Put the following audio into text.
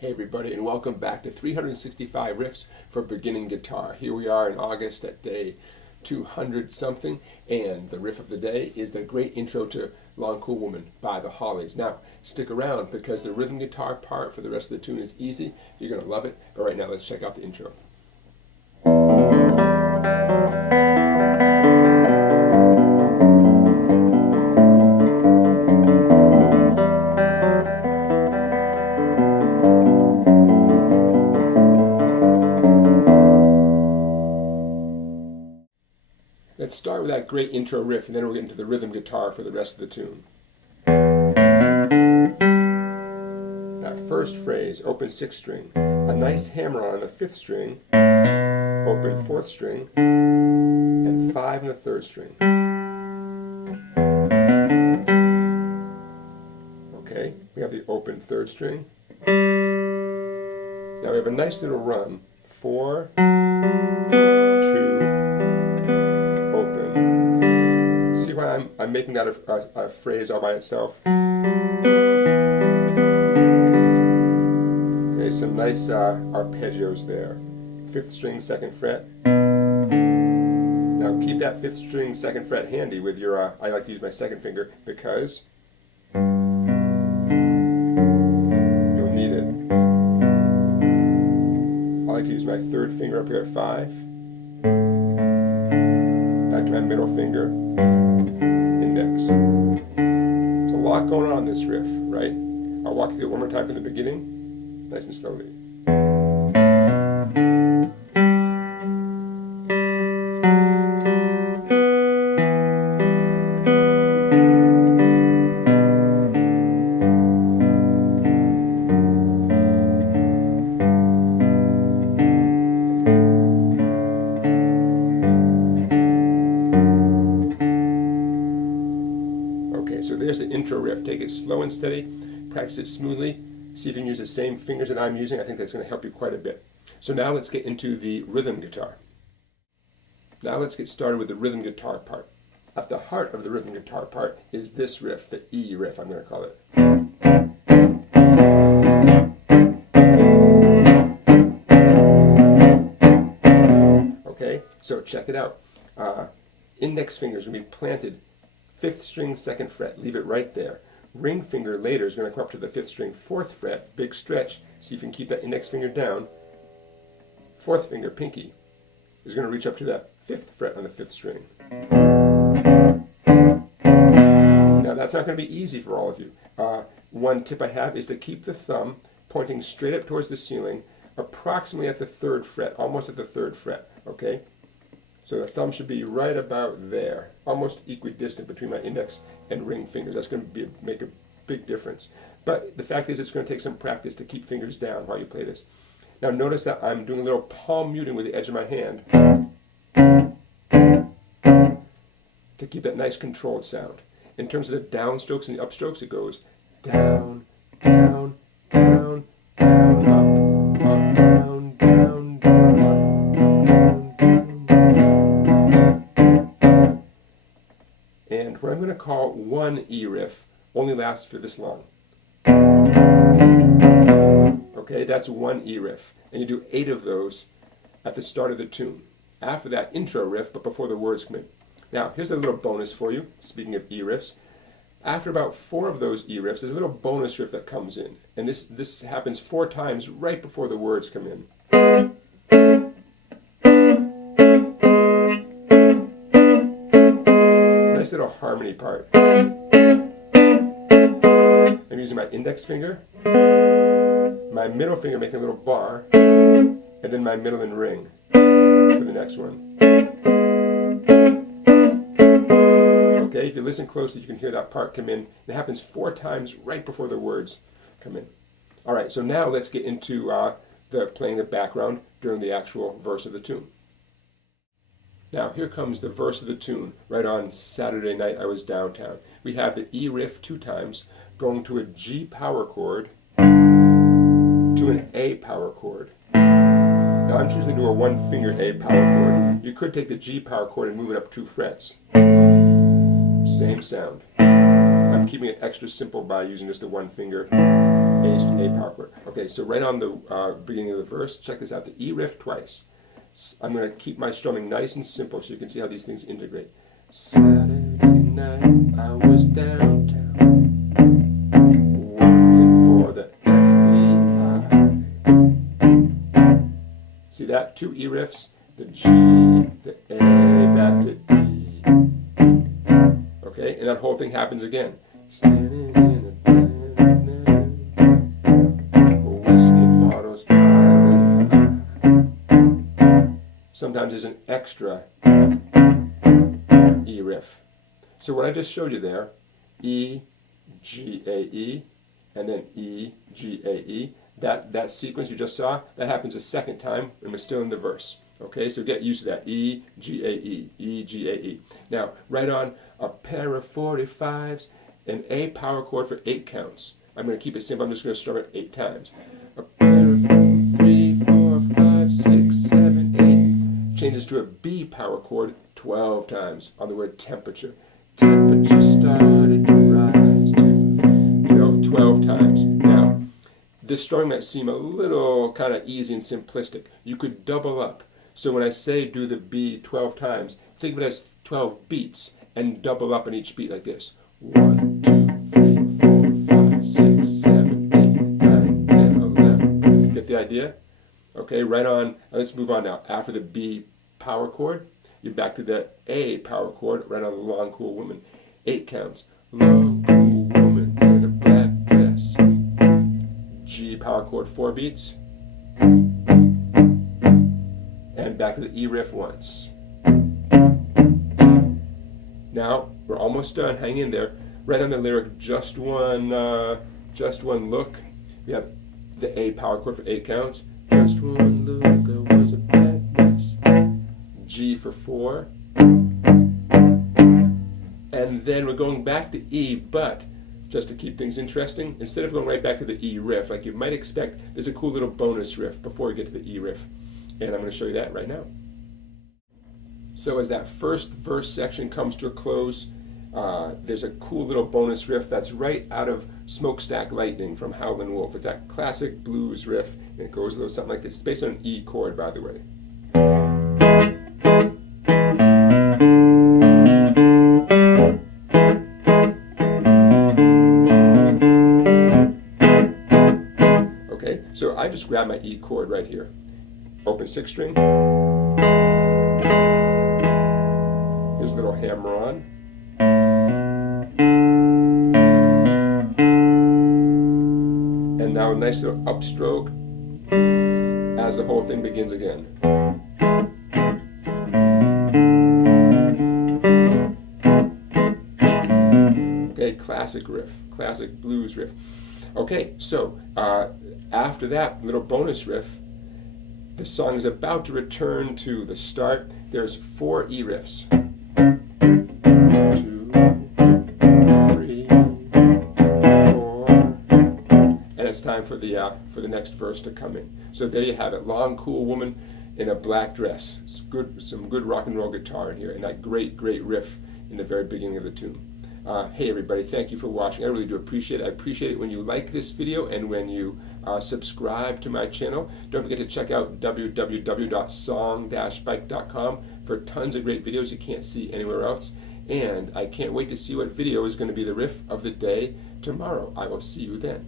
Hey everybody, and welcome back to 365 Riffs for Beginning Guitar. Here we are in August at day 200 something, and the riff of the day is the great intro to Long Cool Woman by the Hollies. Now, stick around because the rhythm guitar part for the rest of the tune is easy. You're going to love it, but right now let's check out the intro. Let's start with that great intro riff, and then we'll get into the rhythm guitar for the rest of the tune. That first phrase, open 6th string, a nice hammer on the 5th string, open 4th string, and 5 on the 3rd string. Okay, we have the open 3rd string. Now we have a nice little run, 4, 2, see why I'm making that a phrase all by itself? Okay, some nice arpeggios there. 5th string, 2nd fret. Now keep that 5th string, 2nd fret handy with your, I like to use my 2nd finger because you'll need it. I like to use my 3rd finger up here at 5. Back to my middle finger. Index. There's a lot going on in this riff, right? I'll walk you through it one more time from the beginning, nice and slowly. So there's the intro riff. Take it slow and steady, practice it smoothly, see if you can use the same fingers that I'm using. I think that's going to help you quite a bit. So now let's get into the rhythm guitar. Now let's get started with the rhythm guitar part. At the heart of the rhythm guitar part is this riff, the E riff, I'm going to call it. Okay, so check it out. Index fingers will be planted 5th string, 2nd fret, leave it right there. Ring finger later is going to come up to the 5th string, 4th fret, big stretch, see if you can keep that index finger down. 4th finger, pinky, is going to reach up to that 5th fret on the 5th string. Now that's not going to be easy for all of you. One tip I have is to keep the thumb pointing straight up towards the ceiling, approximately at the 3rd fret, almost at the 3rd fret, okay? So the thumb should be right about there, almost equidistant between my index and ring fingers. That's going to make a big difference. But the fact is it's going to take some practice to keep fingers down while you play this. Now notice that I'm doing a little palm muting with the edge of my hand to keep that nice controlled sound. In terms of the downstrokes and the upstrokes, it goes down, down, down, down, up, up, down, down, down, up. And what I'm going to call one E riff only lasts for this long. Okay, that's one E riff. And you do 8 of those at the start of the tune. After that intro riff, but before the words come in. Now, here's a little bonus for you, speaking of E riffs. After about 4 of those E riffs, there's a little bonus riff that comes in. And this happens 4 times right before the words come in. Nice little harmony part. I'm using my index finger, my middle finger making a little bar, and then my middle and ring for the next one. Okay, if you listen closely, you can hear that part come in. It happens 4 times right before the words come in. All right, so now let's get into playing the background during the actual verse of the tune. Now here comes the verse of the tune. Right on Saturday night I was downtown. We have the E riff 2 times, going to a G power chord, to an A power chord. Now I'm choosing to do a 1-finger A power chord. You could take the G power chord and move it up 2 frets. Same sound. I'm keeping it extra simple by using just the one finger A power chord. Okay, so right on the beginning of the verse, check this out, the E riff twice. I'm going to keep my strumming nice and simple so you can see how these things integrate. Saturday night, I was downtown, working for the FBI. See that? Two E riffs, the G, the A, back to D. Okay, and that whole thing happens again. Standing in a whiskey bottles piling high. Sometimes there's an extra E riff. So what I just showed you there, E, G, A, E, and then E, G, A, E, that sequence you just saw, that happens a second time and we're still in the verse. Okay, so get used to that. E, G, A, E, E, G, A, E. Now, right on a pair of 45s, an A power chord for 8 counts. I'm going to keep it simple. I'm just going to strum it 8 times. A pair of 3, 4, 5, 6, 7, 8. Changes to a B power chord 12 times on the word temperature. Temperature started to rise to, 12 times. Now, this strumming might seem a little kind of easy and simplistic. You could double up. So when I say do the B 12 times, think of it as 12 beats and double up on each beat like this. 1, 2, 3, 4, 5, 6, 7, 8, 9, 10, 11. Get the idea? Okay, right on. Let's move on now. After the B power chord, you're back to the A power chord, right on the long, cool woman. 8 counts. Long, cool woman in a black dress. G power chord, 4 beats. And back to the E riff once. Now, we're almost done. Hang in there. Right on the lyric, just one look. We have the A power chord for 8 counts. Just one look, I was a bad mess. G for 4. And then we're going back to E, but just to keep things interesting, instead of going right back to the E riff, like you might expect, there's a cool little bonus riff before we get to the E riff. And I'm going to show you that right now. So as that first verse section comes to a close, there's a cool little bonus riff that's right out of Smokestack Lightning from Howlin' Wolf. It's that classic blues riff, and it goes a little something like this. It's based on an E chord, by the way. Okay, so I just grabbed my E chord right here. Open 6 string. Here's a little hammer on. And now a nice little upstroke as the whole thing begins again. Okay, classic riff, classic blues riff. Okay, so after that little bonus riff, the song is about to return to the start. There's 4 E riffs. 2, 3, 4, and it's time for the next verse to come in. So there you have it. Long, cool woman in a black dress. It's good, some good rock and roll guitar in here, and that great, great riff in the very beginning of the tune. Hey everybody, thank you for watching. I really do appreciate it. I appreciate it when you like this video and when you subscribe to my channel. Don't forget to check out www.song-bike.com for tons of great videos you can't see anywhere else. And I can't wait to see what video is going to be the riff of the day tomorrow. I will see you then.